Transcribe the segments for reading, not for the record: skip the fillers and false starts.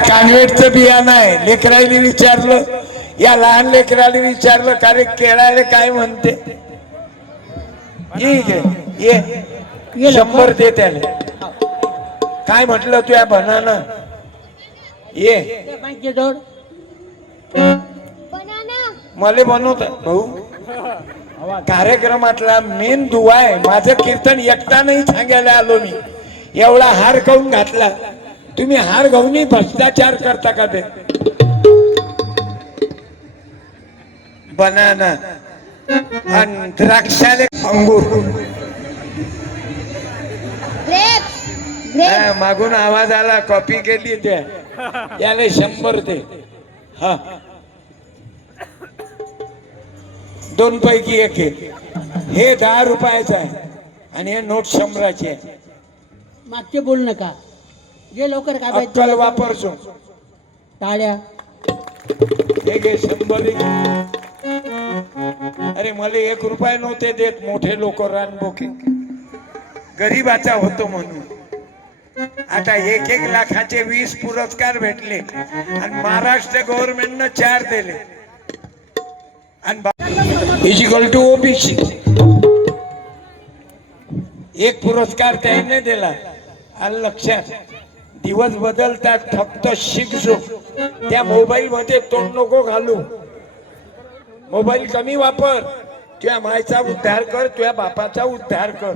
कानवेटचं बियाणं आहे. लेकराला विचारलं, या लहान लेकराला विचारलं का रे केळाले काय म्हणते, ये 100 दे त्याला. काय म्हटलं तू या बनाना ये मला बनवत भाऊ. कार्यक्रमातला मेन दुवा आहे. माझं कीर्तन एकटा नाही सांगायला आलो मी. एवढा हार खाऊन घातला तुम्ही, हार घाऊनही भ्रष्टाचार करता का ते. बनाना आणि द्राक्षाले अंगूर. मागून आवाज आला, कॉपी केली त्या याला 100 दे. हा 2 पैकी 1 आहे. हे 10 रुपयाचं आहे आणि हे नोट 100ची आहे. मागचे बोल नका, जे लवकर काय अक्कल वापरचो. टाळ्या हे घे 100. अरे मला 1 रुपया नव्हते देत मोठे लोक रानबोके, गरीबाचा होतो म्हणून. आता 1-1 लाखाचे 20 पुरस्कार भेटले आणि महाराष्ट्र गव्हर्नमेंटनं 4 दिले आणि इजिकल टू ओबीसी. 1 पुरस्कार त्याने दिला. आलं लक्षात. दिवस बदलतात, फक्त शिकजो. त्या मोबाईल मध्ये तोंड नको घालू. मोबाईल कमी वापर. तुझ्या मायचा उद्धार कर, तुझ्या बापाचा उद्धार कर.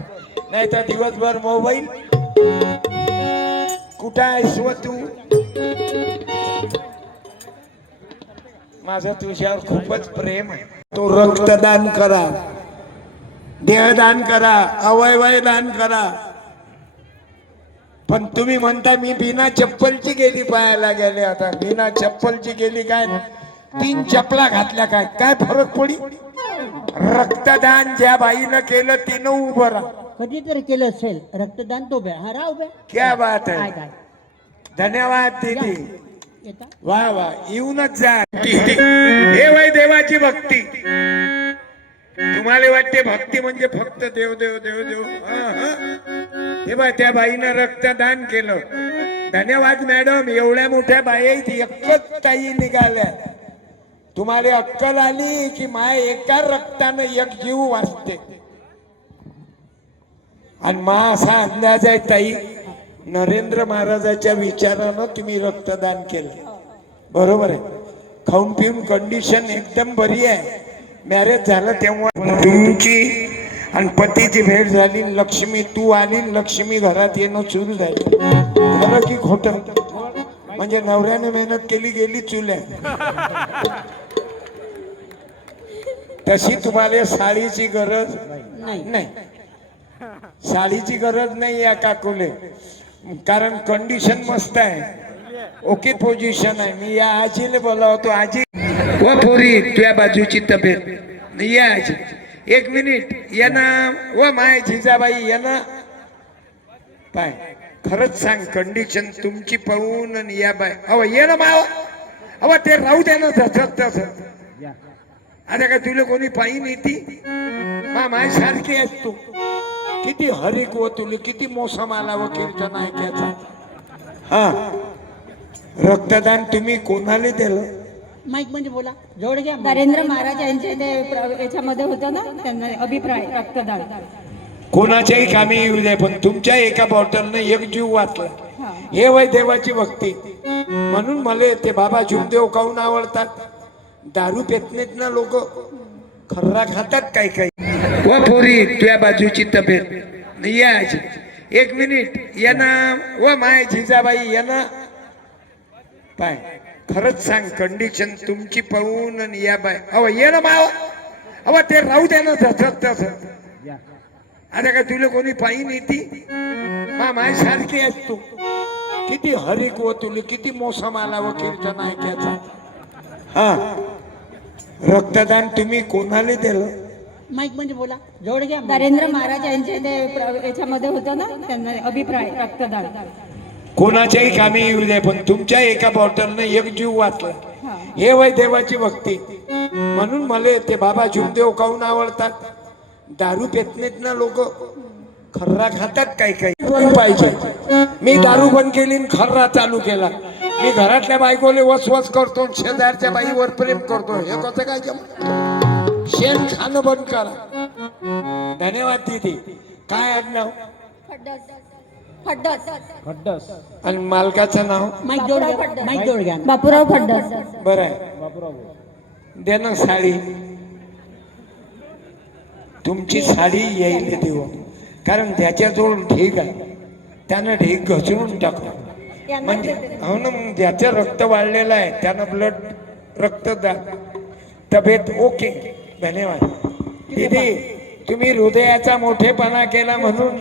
नाही तर दिवसभर मोबाईल. कुठं आहेस व तू. माझं तुझ्यावर खूपच प्रेम आहे. तो रक्तदान करा, देहदान करा, अवयव दान करा. पण तुम्ही म्हणता मी बिना चप्पलची गेली पायाला गेले. आता बिना चप्पलची गेली काय, 3 चपला घातल्या काय काय फरक पडी. रक्तदान ज्या बाईनं केलं तिनं उभं राहा. कधीतरी केलं असेल रक्तदान, तो हा राव बे. क्या बात है, धन्यवाद दीदी. वा वा, येऊनच जा. हे वय देवाची भक्ती. तुम्हाला वाटते भक्ती म्हणजे फक्त देव देव देव देव. तेव्हा त्या बाईनं रक्तदान केलं. धन्यवाद मॅडम. एवढ्या मोठ्या बाई एकच ताई निघाल्या. तुम्हाला अक्कल आली की माय एका रक्तानं 1 जीव वाचते. आणि मा असा अंदाज आहे ताई, नरेंद्र महाराजाच्या विचारानं तुम्ही रक्तदान केलं. बरोबर आहे. खाऊन पिऊन कंडिशन एकदम बरी आहे. मॅरेज झालं तेव्हा तुमची आणि पतीची भेट झाली. लक्ष्मी तू आली, लक्ष्मी घरात येणं सुरू झाली. खरं की खोटं. म्हणजे नवऱ्याने मेहनत केली, गेली चुल्या. तशी तुम्हाला साडीची गरज नाही. साडीची गरज नाही या काकुले, कारण कंडिशन मस्त आहे. ओके पोझिशन आहे. मी या आजीला बोलावतो. आजी व पोरी तुझ्या बाजूची तब्येत या आजी 1 मिनिट या ना. व माय जिजाबाई या ना. पाय खरंच सांग, कंडिशन तुमची पाहून आणि या बाय अव ये ना माव. अव ते राहू द्या ना तसं. आता का तुला कोणी पायी नेती. माय सारखी आहेस तू. किती हरिक व तुला किती मोसम आला व कीर्तन ऐकायचा. हा रक्तदान तुम्ही कोणाला दिलं. माईक म्हणजे बोला, जवळ घ्या. नरेंद्र महाराज यांच्या याच्यामध्ये होतं ना, त्यांना अभिप्राय रक्तदान कोणाच्याही कामी येऊ द्या, पण तुमच्या एका बॉटलनं 1 जीव वाचला. हे वय देवाची भक्ती. म्हणून मला ते बाबा जुमदेव काहून आवडतात. दारू पेतनेत ना लोक, खर्रा खातात काही काही. व पोरी तुझ्या बाजूची तब्येत या आजी 1 मिनिट या ना. व माय जिजाबाई या ना. पाय खरंच सांग, कंडिशन तुमची पाहून आणि या बाय अव ये ना माव. अव ते राहू द्या ना तसं. आता का तुला कोणी पायी नेती. माय सारखी आहेस तू. किती हरिक व तुला किती मोसम आला व कीर्तन ऐकायचा. हा रक्तदान तुम्ही कोणाला दिलं. माईक म्हणजे बोला, जवळ घ्या. नरेंद्र महाराज यांच्या याच्यामध्ये होतं ना, त्यांना अभिप्राय रक्तदान कोणाच्याही कामी येऊ द्या, पण तुमच्या एका बॉटलनं 1 जीव वाचला. हे वय देवाची भक्ती. म्हणून मला ते बाबा जुमदेव काहून आवडतात. दारू पेतनेत ना लोक, खर्रा खातात काही काही. पाहिजे. मी दारू बंद केली, खर्रा चालू केला. मी घरातल्या बायकोले वसवस करतो, शेजारच्या बाईवर प्रेम करतो, हे कसं काय जमत? शेण खाणं बंद करा. धन्यवाद दीदी. काय आडनाव? फड्डस. आणि मालकाचं नाव? माईक जोड घ्या, माईक जोड घ्या. बापूराव फड्डस. बरं आहे. दे ना साडी. तुमची साडी येईल देव, कारण त्याच्याजवळ ढीग आहे, त्यानं ढीग घसरून टाकलं. म्हणजे हो ना, मग ज्याचं रक्त वाढलेलं आहे त्यानं ब्लड रक्तदान, तब्येत ओके. धन्यवाद दीदी. तुम्ही हृदयाचा मोठेपणा केला म्हणून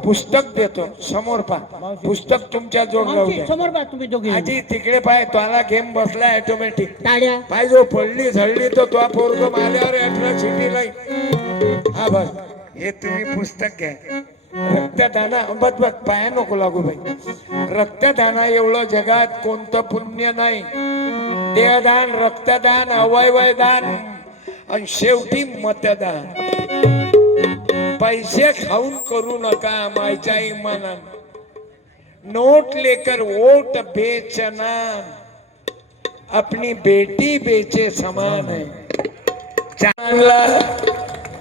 पुस्तक देतो. समोर पहा, पुस्तक तुमच्या जोड राहू द्या. समोर पहा तुम्ही दोघे. आजी तिकडे पाय, त्याला गेम बसला ऑटोमॅटिक. टाळ्या. पाय जो पडली झडली तो तो पोरग माल्यावर अॅट्रॉसिटीला. हा बस, हे तुम्ही पुस्तक घ्या. रक्तदाना बस बस, पाया नको लागू बाई. रक्तदाना एवढं जगात कोणतं पुण्य नाही. देहदान, रक्तदान, अवयवदान आणि शेवटी मतदान. पैसे खाऊन करू नका माझ्या इमानान. नोट लेकर वोट बेचना अपनी बेटी बेचे समान है. चांगला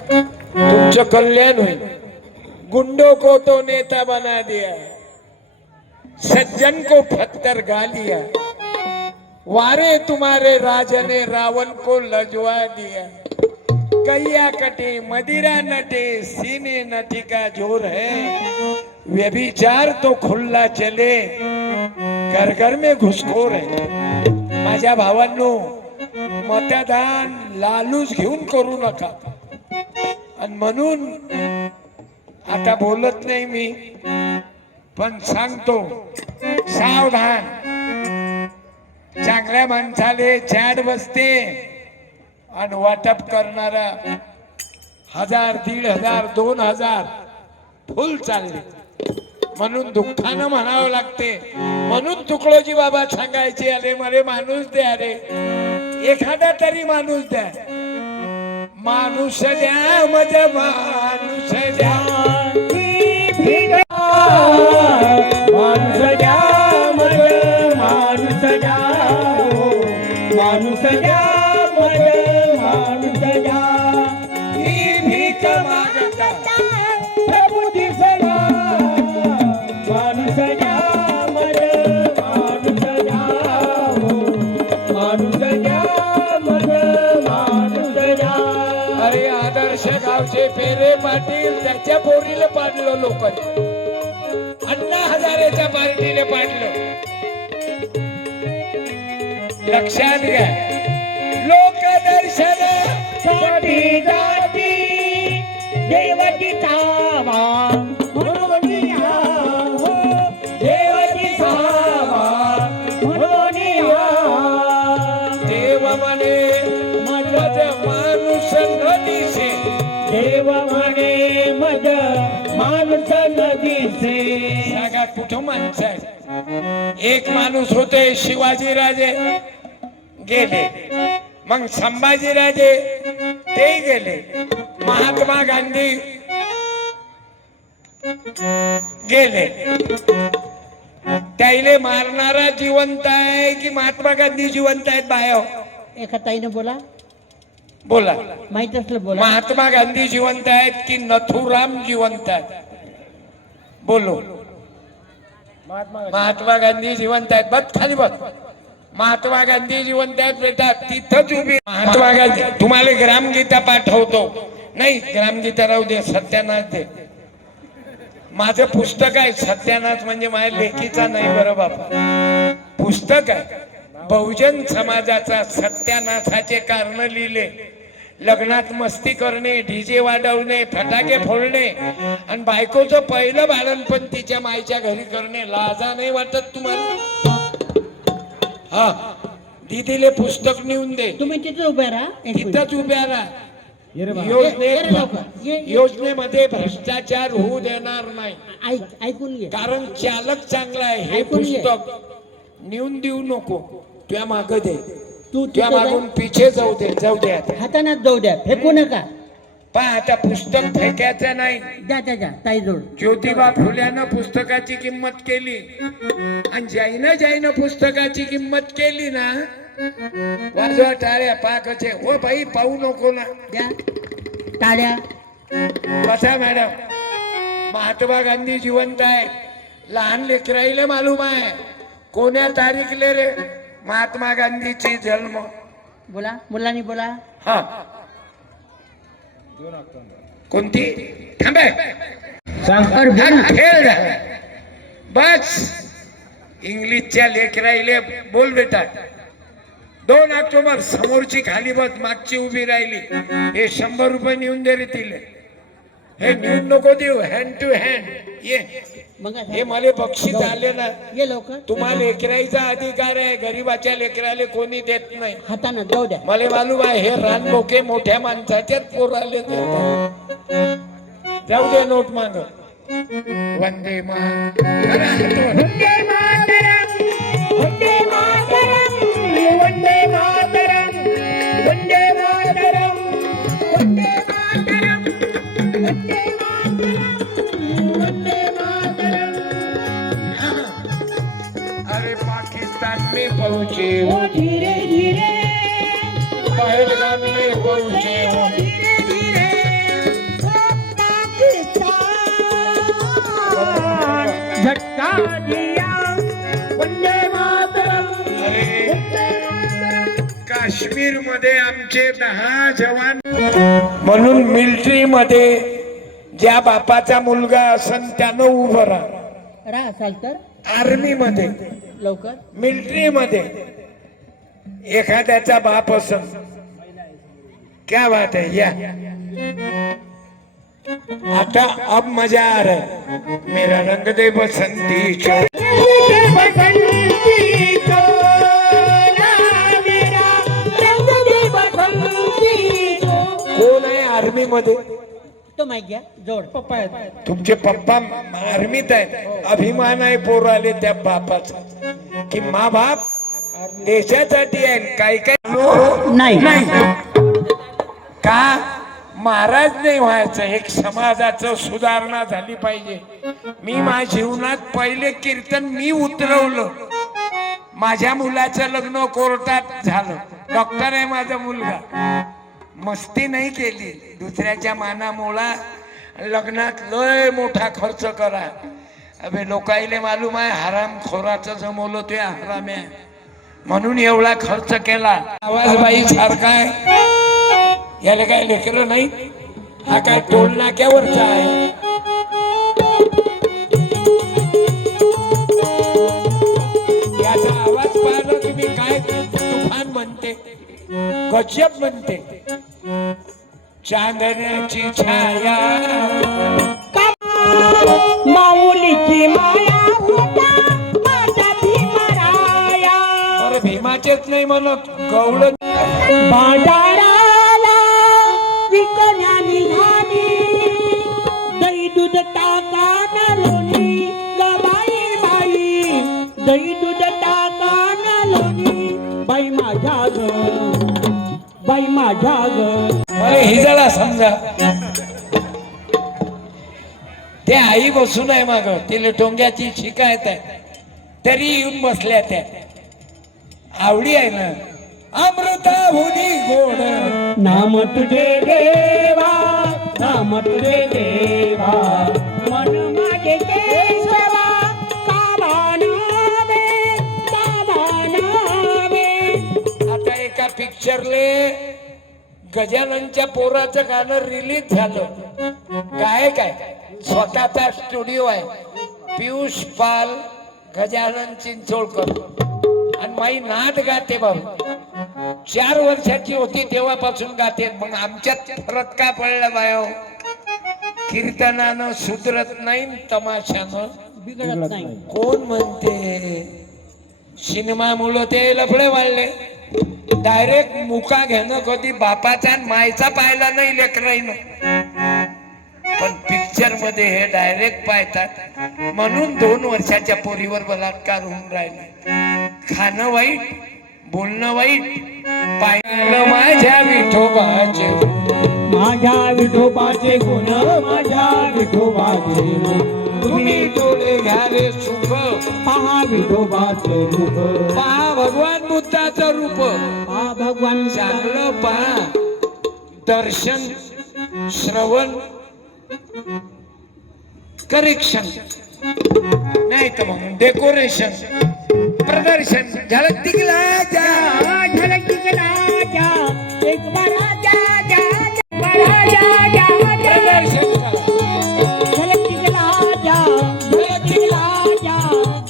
तुमचं कल्याण होईल. गुंडों को तो नेता बना दिया, सज्जन को पत्थर गा लिया, वारे तुम्हारे राज ने रावण को लजवा दिया. कैया कटे मदिरा नटे, सीने नटी का जोर है, व्यभिचार तो खुल्ला चले, घर घर में घुसखोर है. माझ्या भावांनो, मतदान लालूच घेऊन करू नका. आणि म्हणून आता बोलत नाही मी, पण सांगतो सावधान. चांगल्या माणसाले चॅड बसते आणि वाटप करणारा 1000, 1500, 2000 फुल चालले. म्हणून दुःखानं म्हणावं लागते. म्हणून तुकडोजी बाबा सांगायचे, अरे मरे माणूस द्या रे, एखादा तरी माणूस द्या. माणूस द्या मज माणूस द्या, माणूस द्या मज माणूस द्या, माणूस द्या मज माणूस द्या. ही भीक मागता प्रभू दिसला, माणूस द्या मज माणूस द्या, माणूस द्या मज माणूस द्या. अरे आदर्श गावचे पेरे पाटील त्याच्या पोरीला पाडलं लोकांनी, अण्णा हजारेच्या पार्टीने पाडलं. लक्षात घ्या, लोक दर्शन साठी जाती देवाची चावा म्हणून या, हो, देवाची चावा म्हणून या. देव म्हणे मज माणूस न दिसे, देव म्हणे मज माणूस न दिसे. सांगा कुठं माणसं आहे? एक माणूस होते शिवाजीराजे, गेले. मग संभाजीराजे ते गेले. महात्मा गांधी गेले. त्याले मारणारा जिवंत आहे की महात्मा गांधी जिवंत आहेत? बायो एका ताईने बोला, बोला. माहित असलं बोला. महात्मा गांधी जिवंत आहेत की नथुराम जिवंत आहेत? बोलो. महात्मा गांधी जिवंत आहेत. बस खाली बस. महात्मा गांधी जिवंत आहेत बेटा, तिथंच उभी. महात्मा गांधी, तुम्हाला ग्रामगीता पाठवतो. नाही, ग्रामगीता राहू दे, सत्यानाश दे. माझं पुस्तक आहे सत्यानाश, म्हणजे माझ्या लेखीचा नाही बरं बाबा. पुस्तक आहे बहुजन समाजाचा सत्यानाशाचे कारण लिहिले. लग्नात मस्ती करणे, डीजे वाजवणे, फटाके फोडणे आणि बायकोचं पहिलं बाळणपण तिच्या मायच्या घरी करणे. लाजा नाही वाटत तुम्हाला? हा, दीदीले पुस्तक नेऊन दे. तुम्ही तिथे उभे राहा, तिथंच उभ्या राहा. योजनेमध्ये भ्रष्टाचार होऊ देणार नाही. ऐकून घे. कारण चालक चांगला आहे. हे पुस्तक नेऊन देऊ नको, तुझ्या माग दे. तू त्या मागून पिछे जाऊ दे, जाऊ दे. हातानात जाऊ द्या, फेकू नका. पण आता पुस्तक फेकायचं नाही. द्या द्या द्या ताई जोड. ज्योतिबा फुल्यानं पुस्तकाची किंमत केली आणि जैन पुस्तकाची किंमत केली ना, वाजवा टाळ्या पाकचे. ओ बाई पाहू नको ना. द्या टाळ्या. बसा मॅडम. महात्मा गांधी जिवंत आहे. लहान लेकराईले मालूम आहे कोण्या तारीखले रे महात्मा गांधीची जन्म. बोला मुलांनी बोला. हा कोणती? थांबे अरे बोला ना. खेळ झाला. बस इंग्लिशच्या लेकराईले बोल बेटा. 2 ऑक्टोबर. समोरची खाली बस, मागची उभी राहिली. हे 100 रुपये नेऊन दे रे तिले. हे नेऊन नको देऊ. हँड टू हँड ये. मग हे मला बक्षीस आले ना. ये लवकर. तुम्हाला लेकराईचा अधिकार आहे. गरीबाच्या लेकराले कोणी देत नाही. हातानं जाऊ द्या. मला मालूम आहे हे रानबोके मोठ्या माणसाच्याच पोराले देतात. जाऊ दे नोट माग. वंदे मातरम. वंदे मातरम. वंदे मातरम. वंदे मातरम. वंदे मातरम. वंदे मातरम. वंदे मातरम. वंदे मातरम. अरे पाकिस्तान में पहुंचे वो धीरे धीरे, पहलगाम में पहुंचे वो धीरे धीरे, झटका दिया. वंदे मातरम. काश्मीर मध्ये आमचे 10 जवान. म्हणून मिलिटरी मध्ये ज्या बापाचा मुलगा असन त्यानं उभं राहा असाल तर आर्मी मध्ये, लवकर. मिलिटरी मध्ये एखाद्याचा बाप असन. क्या बात है. या आता अब मजा आ रहा है. मेरा रंग दे बसंती चो, कोण आहे आर्मी मध्ये? तो माहित घ्या जोड. पप्पा आहेत. तुमचे पप्पा आर्मीत आहेत. अभिमान आहे पोराले त्या बापाचा की मा बाप देशासाठी आहे. काय काय नाही का महाराज नाही व्हायचं. एक समाजाचं सुधारणा झाली पाहिजे. मी माझ्या जीवनात पहिले कीर्तन मी उतरवलं. माझ्या मुलाचं लग्न कोर्टात झालं. डॉक्टर आहे माझा मुलगा. मस्ती नाही केली. दुसऱ्याच्या मानामुळा लग्नात लय मोठा खर्च करा. अबे लोकाईले मालूम आहे हराम खोराचं जमवलं ते हराम आहे म्हणून एवढा खर्च केला. आवाज बाई सारखा आहे. याला काय लेकर नाही. हा काय टोल नाक्यावरचा आहे. याचा आवाज पाहिला तुम्ही काय तुफान म्हणते, गजब म्हणते. चांदण्याची छाया माऊलीची माया होता माझा भीमराया. अरे भीमाचेच नाही म्हणत गवळ. बाजाराला विकण्या निघाली दही दूध टाका ना लोणी ग बाई बाई. दही दूध टाका ना लोणी बाई माझ्या ग, बाई माझ्या ग. मला हिजळा समजा. ते आई बसून आहे माग. तिला टोंग्याची शिकायत आहे तरी येऊन बसल्या त्या. आवडी आहे ना. अमृता हुनी गोड नाम तुझे देवा, नाम तुझे देवा, मन माझे केशवा कामा नावे, कामा नावे. आता एका पिक्चरले गजाननच्या पोराचं गाणं रिलीज झालं. गायक आहे, स्वतःचा स्टुडिओ आहे. पियुष पाल, गजानन चिंचोळकर आणि माई नाद गाते बाबू. 4 वर्षाची होती तेव्हापासून गाते. मग आमच्यात फरक का पडला बायो? कीर्तनानं सुधरत नाही, तमाशानं बिघडत नाही. कोण म्हणते? सिनेमामुळं ते लफडे वाढले. डायरेक्ट मुका घेणं कधी बापाचा आणि मायचा पाहिला नाही लेकराईनं. पण पिक्चर मध्ये हे डायरेक्ट पाहतात म्हणून 2 वर्षाच्या पोरीवर बलात्कार होऊन राहिले. खाणं वाईट, बोलणं वाईट, पाहिलं माझ्या विठोबाचे. माझ्या विठोबाचे गुण माझ्या विठोबाचे गुण तुम्ही डोळे घ्या रे सुख पहा विठोबाचे रूप पहा भगवान बुद्धाचं रूप पहा भगवान चांगलं पहा दर्शन श्रवण करेक्शन नाही तर म्हणून डेकोरेशन प्रदर्शन झलक दिखला जा झलक दिखला जा एक बार प्रदर्शन करा झलक दिखला जा झलक दिखला जा.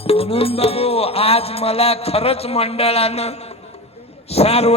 म्हणून बाबू आज मला खरंच मंडळानं सार्वजनिक